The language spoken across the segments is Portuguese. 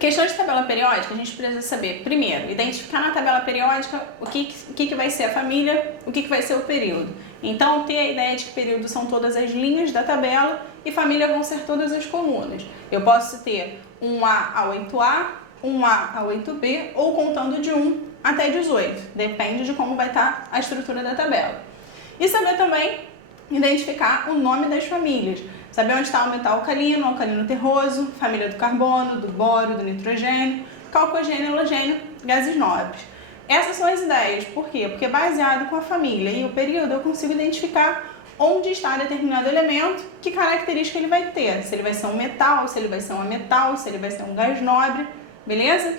Questão de tabela periódica, a gente precisa saber, primeiro, identificar na tabela periódica o que vai ser a família, o que vai ser o período. Então, ter a ideia de que período são todas as linhas da tabela e família vão ser todas as colunas. Eu posso ter um A a 8A, um A a 8B ou contando de 1 até 18, depende de como vai estar a estrutura da tabela. E saber também identificar o nome das famílias. Saber onde está o metal alcalino, alcalino terroso, família do carbono, do boro, do nitrogênio, calcogênio, halogênio, gases nobres. Essas são as ideias. Por quê? Porque baseado com a família e o período eu consigo identificar onde está determinado elemento, que característica ele vai ter. Se ele vai ser um metal, se ele vai ser um ametal, se ele vai ser um gás nobre, beleza?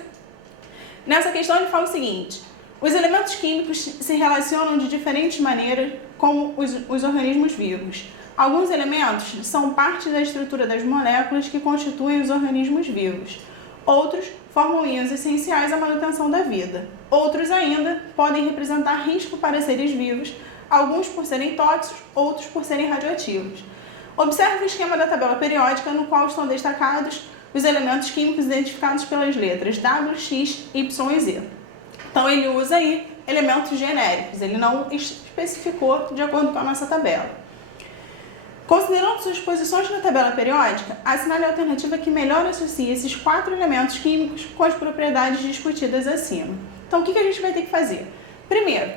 Nessa questão ele fala o seguinte: os elementos químicos se relacionam de diferentes maneiras com os organismos vivos. Alguns elementos são parte da estrutura das moléculas que constituem os organismos vivos. Outros formam íons essenciais à manutenção da vida. Outros ainda podem representar risco para seres vivos, alguns por serem tóxicos, outros por serem radioativos. Observe o esquema da tabela periódica no qual estão destacados os elementos químicos identificados pelas letras W, X, Y e Z. Então ele usa aí elementos genéricos, ele não especificou de acordo com a nossa tabela. Considerando suas posições na tabela periódica, assinale a alternativa que melhor associa esses 4 elementos químicos com as propriedades discutidas acima. Então o que a gente vai ter que fazer? Primeiro,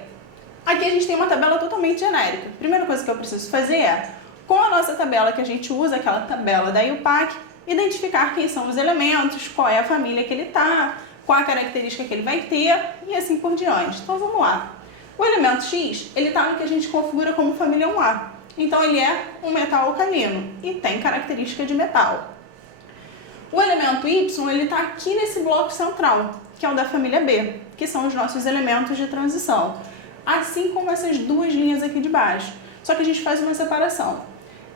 aqui a gente tem uma tabela totalmente genérica. A primeira coisa que eu preciso fazer é, com a nossa tabela que a gente usa, aquela tabela da IUPAC, identificar quem são os elementos, qual é a família que ele está, qual a característica que ele vai ter e assim por diante. Então vamos lá. O elemento X, ele está no que a gente configura como família 1A. Então ele é um metal alcalino e tem característica de metal. O elemento Y, ele está aqui nesse bloco central, que é o da família B, que são os nossos elementos de transição. Assim como essas duas linhas aqui de baixo. Só que a gente faz uma separação.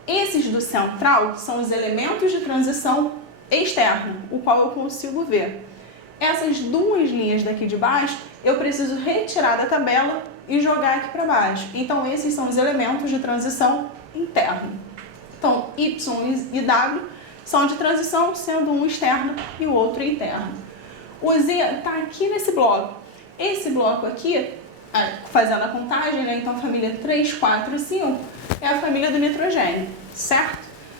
Esses do central são os elementos de transição externa, o qual eu consigo ver. Essas duas linhas daqui de baixo, eu preciso retirar da tabela e jogar aqui para baixo. Então, esses são os elementos de transição interna. Então, Y e W são de transição, sendo um externo e o outro interno. O Z está aqui nesse bloco. Esse bloco aqui, fazendo a contagem, né? Então, família 3, 4 e 5 é a família do nitrogênio, certo?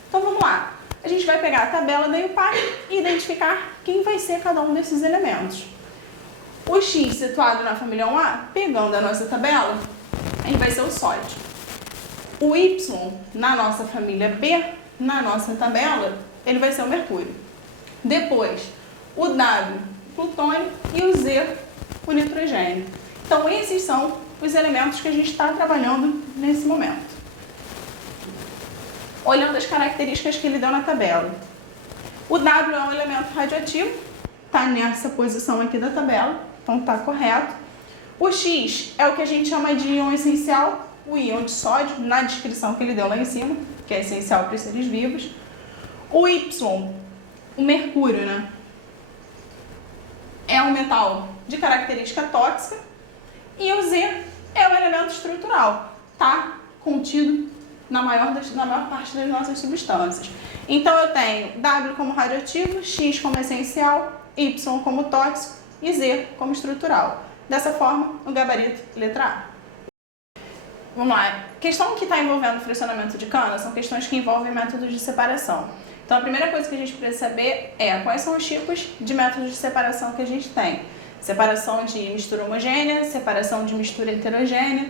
Então, vamos lá. A gente vai pegar a tabela da IUPAC e identificar quem vai ser cada um desses elementos. O X situado na família 1A, pegando a nossa tabela, ele vai ser o sódio. O Y na nossa família B, na nossa tabela, ele vai ser o mercúrio. Depois, o W, o plutônio, e o Z, o nitrogênio. Então, esses são os elementos que a gente está trabalhando nesse momento. Olhando as características que ele deu na tabela. O W é um elemento radioativo, está nessa posição aqui da tabela, então está correto. O X é o que a gente chama de íon essencial, o íon de sódio, na descrição que ele deu lá em cima, que é essencial para os seres vivos. O Y, o mercúrio, né? É um metal de característica tóxica. E o Z é o elemento estrutural, está contido na maior parte das nossas substâncias. Então eu tenho W como radioativo, X como essencial, Y como tóxico e Z como estrutural. Dessa forma, o gabarito letra A. Vamos lá. Questão que está envolvendo fracionamento de cana são questões que envolvem métodos de separação. Então a primeira coisa que a gente precisa saber é quais são os tipos de métodos de separação que a gente tem. Separação de mistura homogênea, separação de mistura heterogênea